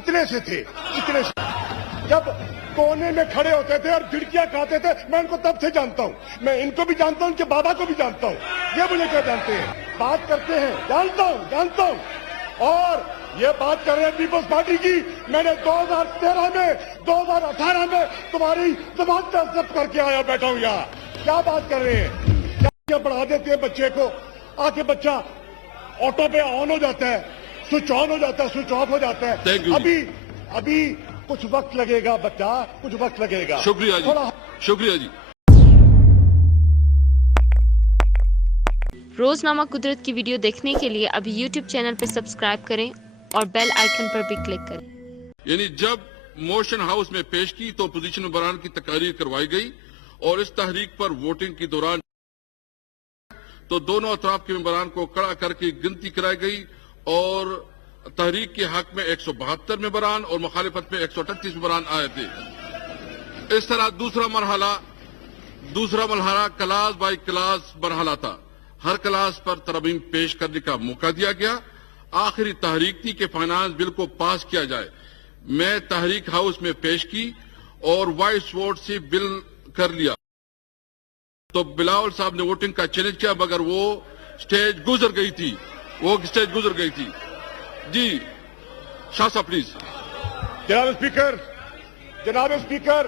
اتنے سے تھے، اتنے سے جب کونے میں کھڑے ہوتے تھے اور جھڑکیاں کھاتے تھے، میں ان کو تب سے جانتا ہوں، میں ان کو بھی جانتا ہوں، ان کے بابا کو بھی جانتا ہوں، یہ مجھے کیا جانتے ہیں، بات کرتے ہیں، جانتا ہوں، اور یہ بات کر رہے ہیں پیپلز پارٹی کی، میں نے 2013 میں 2018 میں تمہاری ضمانت ضبط کر کے آیا بیٹھا ہوں یہاں، کیا بات کر رہے ہیں، کیا پڑھا دیتے ہیں بچے کو، آ کے بچہ آٹو پہ آن ہو جاتا ہے، سوئچ آن ہو جاتا ہے، سوئچ آف ہو جاتا ہے، ابھی کچھ وقت لگے گا بچہ، کچھ وقت لگے گا. شکریہ جی. روزنامہ قدرت کی ویڈیو دیکھنے کے لیے ابھی یوٹیوب چینل پہ سبسکرائب کریں اور بیل آئیکن پر بھی کلک کریں. یعنی جب موشن ہاؤس میں پیش کی تو اپوزیشن ممبران کی تقاریر کروائی گئی اور اس تحریک پر ووٹنگ کے دوران تو دونوں اطراف کے ممبران کو کھڑا کر کے گنتی کرائی گئی اور تحریک کے حق میں 172 ممبران اور مخالفت میں 138 ممبران آئے تھے. اس طرح دوسرا مرحلہ کلاس بائی کلاس مرحلہ تھا. ہر کلاس پر ترمیم پیش کرنے کا موقع دیا گیا. آخری تحریک تھی کہ فائنانس بل کو پاس کیا جائے. میں تحریک ہاؤس میں پیش کی اور وائس ووٹ سے بل کر لیا تو بلاول صاحب نے ووٹنگ کا چیلنج کیا مگر وہ سٹیج گزر گئی تھی. جی شاہ صاحب پلیز. جناب اسپیکر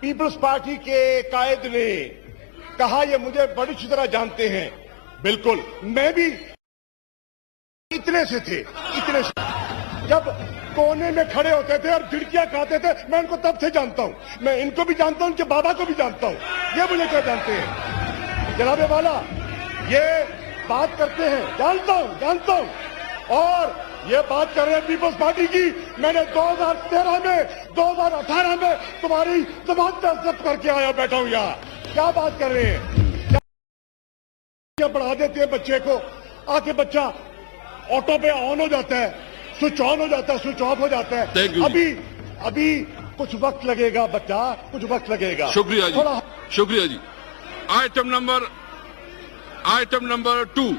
پیپلز پارٹی کے قائد نے کہا یہ مجھے بڑی اچھی طرح جانتے ہیں. بالکل میں بھی اتنے سے تھے، جب کونے میں کھڑے ہوتے تھے اور جھڑکیاں کھاتے تھے، میں ان کو تب سے جانتا ہوں، میں ان کو بھی جانتا ہوں، ان کے بابا کو بھی جانتا ہوں، یہ مجھے کیا جانتے ہیں. جناب والا یہ بات کرتے ہیں، جانتا ہوں، اور یہ بات کر رہے ہیں پیپلز پارٹی کی، میں نے 2013 میں 2018 میں تمہاری ضمانت ضبط کر کے آیا بیٹھا ہوں یہاں، کیا بات کر رہے ہیں، کیا پڑھا دیتے ہیں بچے کو، آ کے بچہ آٹو پہ آن ہو جاتا ہے، سوئچ آن ہو جاتا ہے، سوئچ آف ہو جاتا ہے، ابھی کچھ وقت لگے گا بچہ، کچھ وقت لگے گا. شکریہ جی. Item number 2.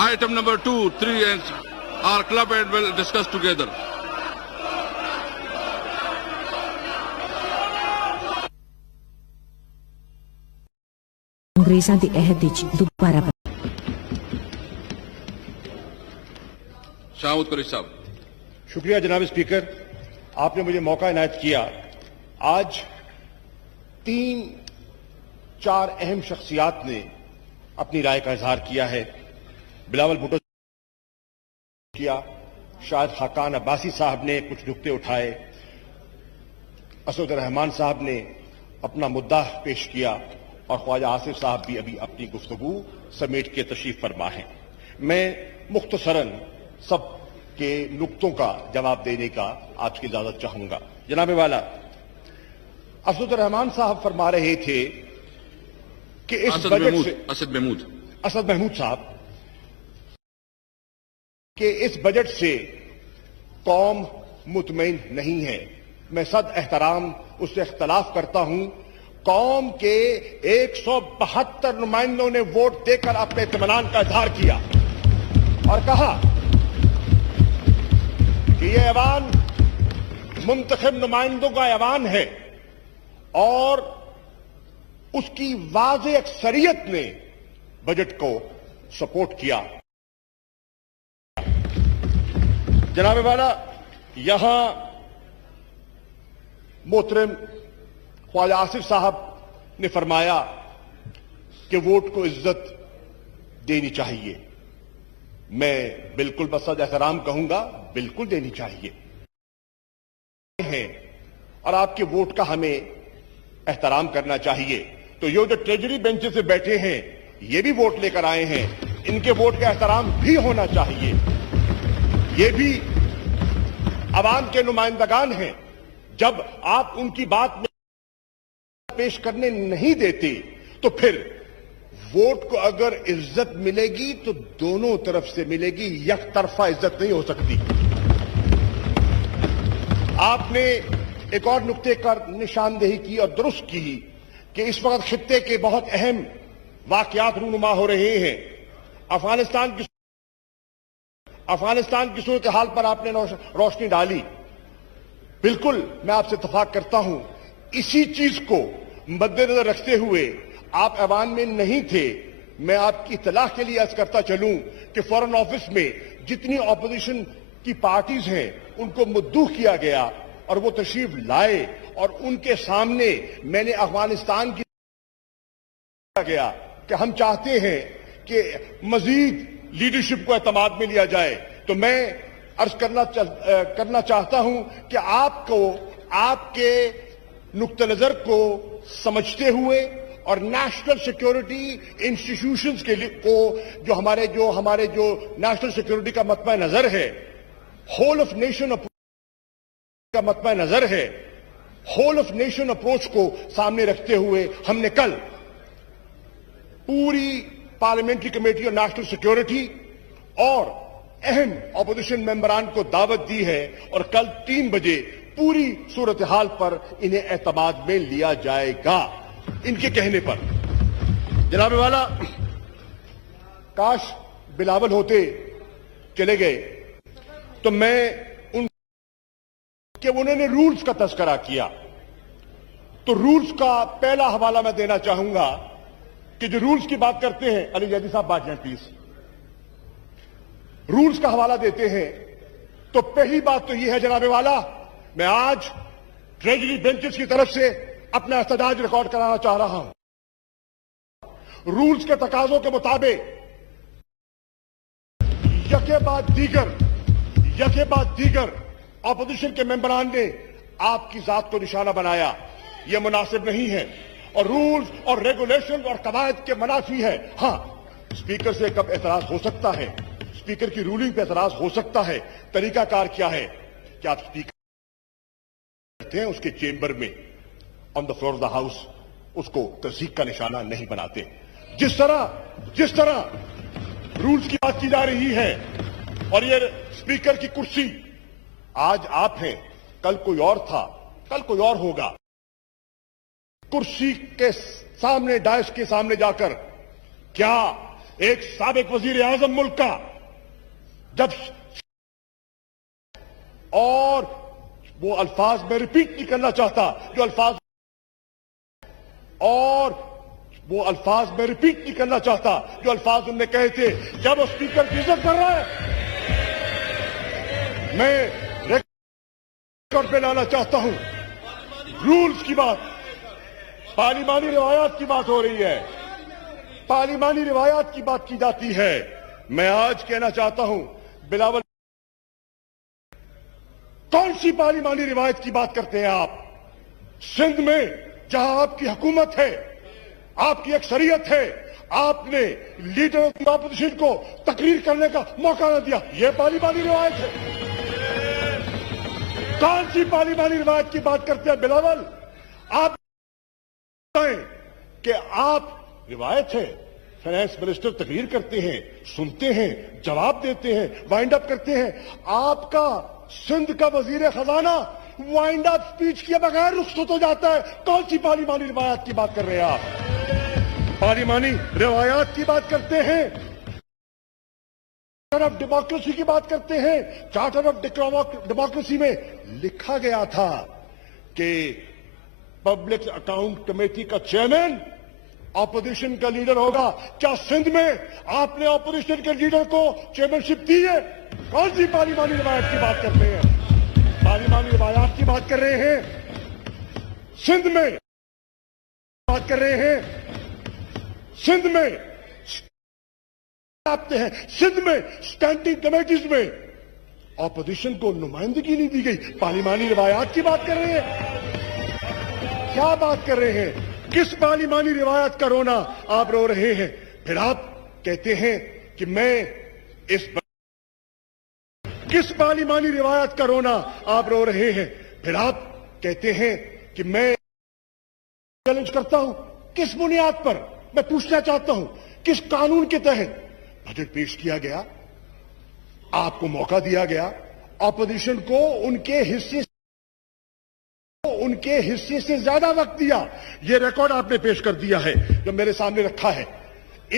Item number 2, 3 are club and will discuss together. انگریزاں دی عہد وچ دوبارہ شاہد قریشی صاحب. شکریہ جناب اسپیکر، آپ نے مجھے موقع عنایت کیا. آج 3-4 اہم شخصیات نے اپنی رائے کا اظہار کیا ہے. بلاول بھٹو کیا، شاہد خاقان عباسی صاحب نے کچھ نکتے اٹھائے، اسد الرحمان صاحب نے اپنا مدعا پیش کیا اور خواجہ آصف صاحب بھی ابھی اپنی گفتگو سمیٹ کے تشریف فرما ہیں. میں مختصراً سب کے نکتوں کا جواب دینے کا آپ کی اجازت چاہوں گا. جناب والا، اسد الرحمان صاحب فرما رہے تھے کہ اس بجٹ سے اسد محمود صاحب کہ اس بجٹ سے قوم مطمئن نہیں ہے. میں صد احترام اس سے اختلاف کرتا ہوں. قوم کے 172 نمائندوں نے ووٹ دے کر اپنے اطمینان کا اظہار کیا اور کہا کہ یہ ایوان منتخب نمائندوں کا ایوان ہے اور اس کی واضح اکثریت نے بجٹ کو سپورٹ کیا. جناب والا، یہاں محترم خواجہ آصف صاحب نے فرمایا کہ ووٹ کو عزت دینی چاہیے. میں بالکل بصد احترام کہوں گا، بالکل دینی چاہیے اور آپ کے ووٹ کا ہمیں احترام کرنا چاہیے. تو یہ جو ٹریجری بینچ سے بیٹھے ہیں یہ بھی ووٹ لے کر آئے ہیں، ان کے ووٹ کا احترام بھی ہونا چاہیے. یہ بھی عوام کے نمائندگان ہیں. جب آپ ان کی بات میں پیش کرنے نہیں دیتے تو پھر ووٹ کو اگر عزت ملے گی تو دونوں طرف سے ملے گی، یک طرفہ عزت نہیں ہو سکتی. آپ نے ایک اور نقطے پر نشاندہی کی اور درست کی کہ اس وقت خطے کے بہت اہم واقعات رونما ہو رہے ہیں. افغانستان کی صورتحال پر آپ نے روشنی ڈالی. بالکل میں آپ سے اتفاق کرتا ہوں. اسی چیز کو مد نظر رکھتے ہوئے آپ ایوان میں نہیں تھے. میں آپ کی اطلاع کے لیے عرض کرتا چلوں کہ فارن آفس میں جتنی اپوزیشن کی پارٹیز ہیں ان کو مدعو کیا گیا اور وہ تشریف لائے اور ان کے سامنے میں نے افغانستان کی گیا کہ ہم چاہتے ہیں کہ مزید لیڈرشپ کو اعتماد میں لیا جائے. تو میں عرض کرنا چاہتا ہوں کہ آپ کو آپ کے نقطہ نظر کو سمجھتے ہوئے اور نیشنل سیکیورٹی انسٹیٹیوشنز کے لیے جو ہمارے جو نیشنل سیکیورٹی کا مطمع نظر ہے, ہول آف نیشن کا مطمع نظر ہے, ہول آف نیشن اپروچ کو سامنے رکھتے ہوئے ہم نے کل پوری پارلیمنٹری کمیٹی اور نیشنل سیکیورٹی اور اہم اپوزیشن ممبران کو دعوت دی ہے اور کل 3 بجے پوری صورتحال پر انہیں اعتماد میں لیا جائے گا. ان کے کہنے پر جناب والا کاش بلاول ہوتے چلے گئے تو میں ان کہ انہوں نے رولز کا تذکرہ کیا تو رولز کا پہلا حوالہ میں دینا چاہوں گا کہ جو رولز کی بات کرتے ہیں, علی جیدی صاحب بات جائیں پلیز, رولز کا حوالہ دیتے ہیں تو پہلی بات تو یہ ہے جناب والا, میں آج ٹریجری بینچز کی طرف سے اپنا احتجاج ریکارڈ کرانا چاہ رہا ہوں. رولز کے تقاضوں کے مطابق یکے بعد دیگر اپوزیشن کے ممبران نے آپ کی ذات کو نشانہ بنایا. یہ مناسب نہیں ہے اور رولز اور ریگولیشن اور قواعد کے منافی ہے. ہاں, اسپیکر سے کب اعتراض ہو سکتا ہے, اسپیکر کی رولنگ پہ اعتراض ہو سکتا ہے. طریقہ کار کیا ہے کہ آپ اسپیکر ہیں اس کے چیمبر میں on the floor of the house اس کو تصدیق کا نشانہ نہیں بناتے. جس طرح رولز کی بات کی جا رہی ہے اور یہ اسپیکر کی کرسی آج آپ ہیں, کل کوئی اور تھا, کل کوئی اور ہوگا. کرسی کے سامنے, ڈائس کے سامنے جا کر کیا ایک سابق وزیر اعظم ملک کا جب اور وہ الفاظ میں ریپیٹ نہیں کرنا چاہتا جو الفاظ انہوں نے کہے تھے جب وہ اسپیکر کی عزت کر رہا ہے. میں ریکارڈ پہ لانا چاہتا ہوں, رولز کی بات, پارلیمانی روایات کی بات ہو رہی ہے, پارلیمانی روایات کی بات کی جاتی ہے. میں آج کہنا چاہتا ہوں بلاول, کون سی پارلیمانی روایت کی بات کرتے ہیں آپ؟ سندھ میں جہاں آپ کی حکومت ہے, آپ کی اکثریت ہے, آپ نے لیڈر آف اپوزیشن کو تقریر کرنے کا موقع نہ دیا. یہ پارلیمانی روایت ہے. کون سی پارلیمانی روایت کی بات کرتے ہیں بلاول؟ آپ کہ آپ روایت ہے فائنانس منسٹر تقریر کرتے ہیں, سنتے ہیں, جواب دیتے ہیں, وائنڈ اپ کرتے ہیں. آپ کا سندھ کا وزیر خزانہ وائنڈ اپ سپیچ کیے بغیر رخصت ہو جاتا ہے. کون سی پارلیمانی روایات کی بات کر رہے ہیں آپ؟ پارلیمانی روایات کی بات کرتے ہیں, چارٹر آف ڈیموکریسی کی بات کرتے ہیں. چارٹر آف ڈیموکریسی میں لکھا گیا تھا کہ پبلک اکاؤنٹ کمیٹی کا چیئرمین اپوزیشن کا لیڈر ہوگا. کیا سندھ میں آپ نے اپوزیشن کے لیڈر کو چیئرمین شپ دی ہے؟ کون سی پارلیمانی روایت کی بات کرتے ہیں؟ پارلیمانی روایات کی بات کر رہے ہیں. سندھ میں بات کر رہے ہیں, سندھ میں آتے ہیں, سندھ میں اسٹینڈنگ کمیٹیز میں اپوزیشن کو نمائندگی نہیں دی گئی. پارلیمانی روایات کی بات کر رہے ہیں. کیا بات کر رہے ہیں؟ کس پارلیمانی روایت کا رونا آپ رو رہے ہیں؟ پھر آپ کہتے ہیں کہ میں اس کس پارلیمانی روایت کا رونا آپ رو رہے ہیں؟ پھر آپ کہتے ہیں کہ میں چیلنج کرتا ہوں. کس بنیاد پر؟ میں پوچھنا چاہتا ہوں کس قانون کے تحت بجٹ پیش کیا گیا؟ آپ کو موقع دیا گیا اپوزیشن کو ان کے حصے ان کے حصے سے زیادہ وقت دیا. یہ ریکارڈ آپ نے پیش کر دیا ہے جو میرے سامنے رکھا ہے.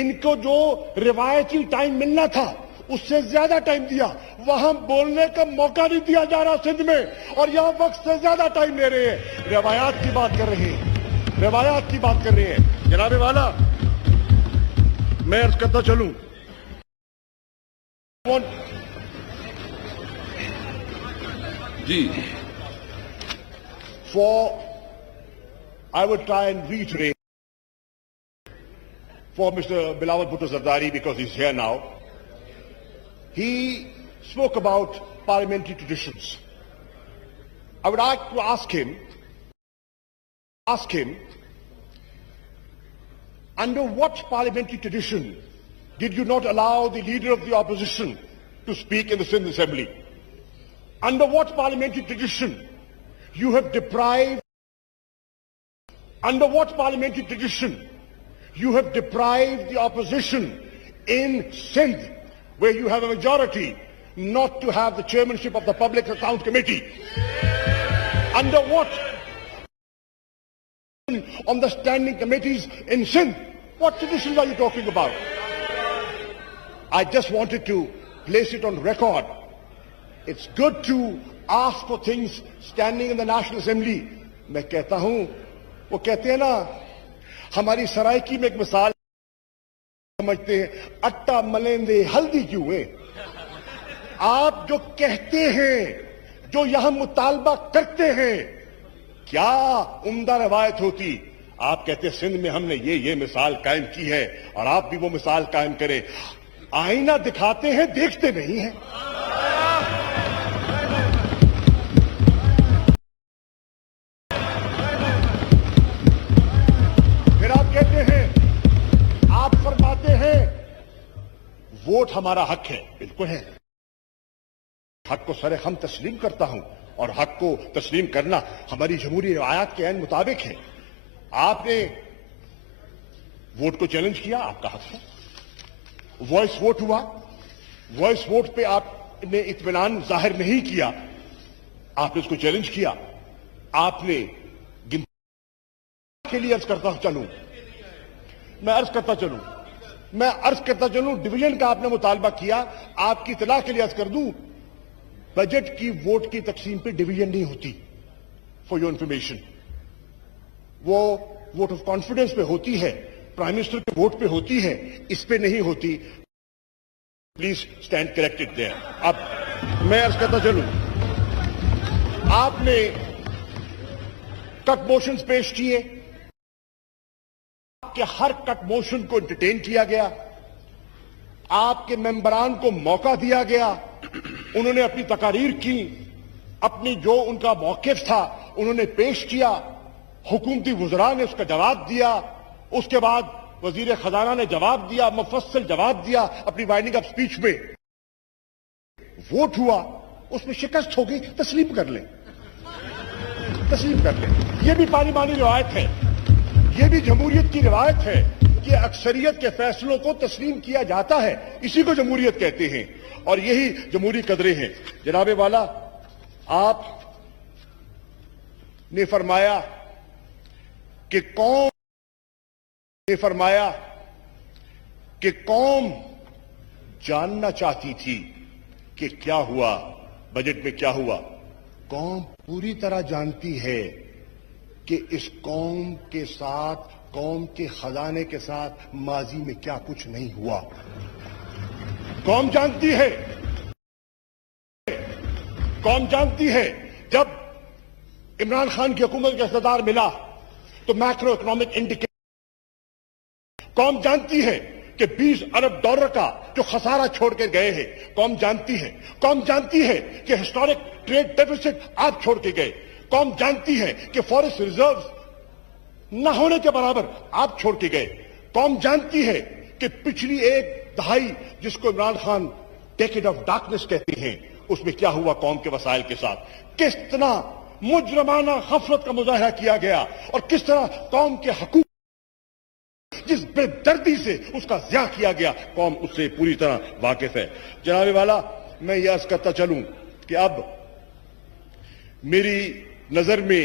ان کو جو روایتی ٹائم ملنا تھا اس سے زیادہ ٹائم دیا. وہاں بولنے کا موقع نہیں دیا جا رہا سندھ میں, اور یہاں وقت سے زیادہ ٹائم لے رہے ہیں. روایات کی بات کر رہے ہیں, روایات کی بات کر رہے ہیں. جناب والا, میں عرض کرتا چلوں, جی I would try and reiterate for Mr. Bilawal Bhutto Zardari because he's here now. He spoke about parliamentary traditions. I would like to ask him, under what parliamentary tradition did you not allow the leader of the opposition to speak in the Sindh Assembly? Under what parliamentary tradition you have deprived the opposition in Sindh, where you have a majority, not to have the chairmanship of the Public Accounts Committee? Under what? On the standing committees in Sindh? What traditions are you talking about? I just wanted to place it on record. It's good to ask for things standing in the National Assembly. میں کہتا ہوں, وہ کہتے ہیں نا, ہماری سرائکی میں ایک مثال سمجھتے ہیں, اٹا ملیندے ہلدی کیوں ہے. آپ جو کہتے ہیں, جو یہاں مطالبہ کرتے ہیں, کیا عمدہ روایت ہوتی. آپ کہتے ہیں سندھ میں ہم نے یہ مثال قائم کی ہے, اور آپ بھی وہ مثال قائم کریں. آئینہ دکھاتے ہیں, دیکھتے نہیں ہیں. پھر آپ کہتے ہیں, آپ فرماتے ہیں ووٹ ہمارا حق ہے. بالکل ہے, حق کو سر ہم تسلیم کرتا ہوں, اور حق کو تسلیم کرنا ہماری جمہوری روایات کے عین مطابق ہے. آپ نے ووٹ کو چیلنج کیا, آپ کا حق ہے. وائس ووٹ ہوا, وائس ووٹ پہ آپ نے اطمینان ظاہر نہیں کیا, آپ نے اس کو چیلنج کیا. آپ نے کے لیے عرض کرتا چلوں, ڈویژن کا آپ نے مطالبہ کیا. آپ کی اطلاع کے لیے عرض کر دوں, بجٹ کی ووٹ کی تقسیم پہ ڈویژن نہیں ہوتی. فار یور انفارمیشن, وہ ووٹ آف کانفیڈنس پہ ہوتی ہے, پرائم منسٹر کے ووٹ پہ ہوتی ہے, اس پہ نہیں ہوتی. Please stand corrected there. اب میں عرض کرتا چلوں, آپ نے کٹ موشنز پیش کیے, آپ کے ہر کٹ موشن کو انٹرٹین کیا گیا, آپ کے ممبران کو موقع دیا گیا, انہوں نے اپنی تقاریر کی, اپنی جو ان کا موقف تھا انہوں نے پیش کیا, حکومتی وزراء نے اس کا جواب دیا, اس کے بعد وزیر خزانہ نے جواب دیا, مفصل جواب دیا اپنی وائنڈنگ اپ سپیچ میں. ووٹ ہوا, اس میں شکست ہوگی, تسلیم کر لیں. یہ بھی پارلیمانی روایت ہے, یہ بھی جمہوریت کی روایت ہے کہ اکثریت کے فیصلوں کو تسلیم کیا جاتا ہے. اسی کو جمہوریت کہتے ہیں, اور یہی جمہوری قدریں ہیں. جناب والا, آپ نے فرمایا کہ قوم جاننا چاہتی تھی کہ کیا ہوا, بجٹ میں کیا ہوا. قوم پوری طرح جانتی ہے کہ اس قوم کے ساتھ, قوم کے خزانے کے ساتھ ماضی میں کیا کچھ نہیں ہوا. قوم جانتی ہے جب عمران خان کی حکومت کا اقتدار ملا تو میکرو اکنامک انڈیکیٹر. قوم جانتی ہے کہ 20 ارب ڈالر کا جو خسارہ چھوڑ کے گئے ہیں. قوم جانتی ہے کہ ہسٹورک ٹریڈ ڈیفیسٹ آپ چھوڑ کے گئے. قوم جانتی ہے کہ فارسٹ ریزروز نہ ہونے کے برابر آپ چھوڑ کے گئے. قوم جانتی ہے کہ پچھلی ایک دہائی جس کو Imran Khan decade of darkness کہتے ہیں, اس میں کیا ہوا قوم کے وسائل کے ساتھ. کس طرح مجرمانہ غفلت کا مظاہرہ کیا گیا, اور کس طرح قوم کے حقوق جس بے دردی سے اس کا ضیاع کیا گیا, قوم اس سے پوری طرح واقف ہے. جناب والا, میں یہ عرض کرتا چلوں کہ اب میری نظر میں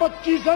25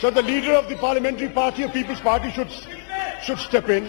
So the leader of the parliamentary party of People's Party should step in.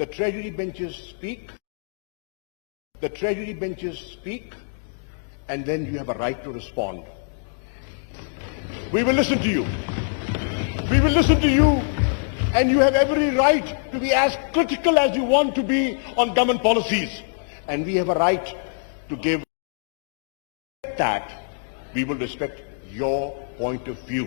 the treasury benches speak, and then you have a right to respond. We will listen to you. And you have every right to be as critical as you want to be on government policies. And we have a right to give that. We will respect your point of view.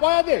Why are they?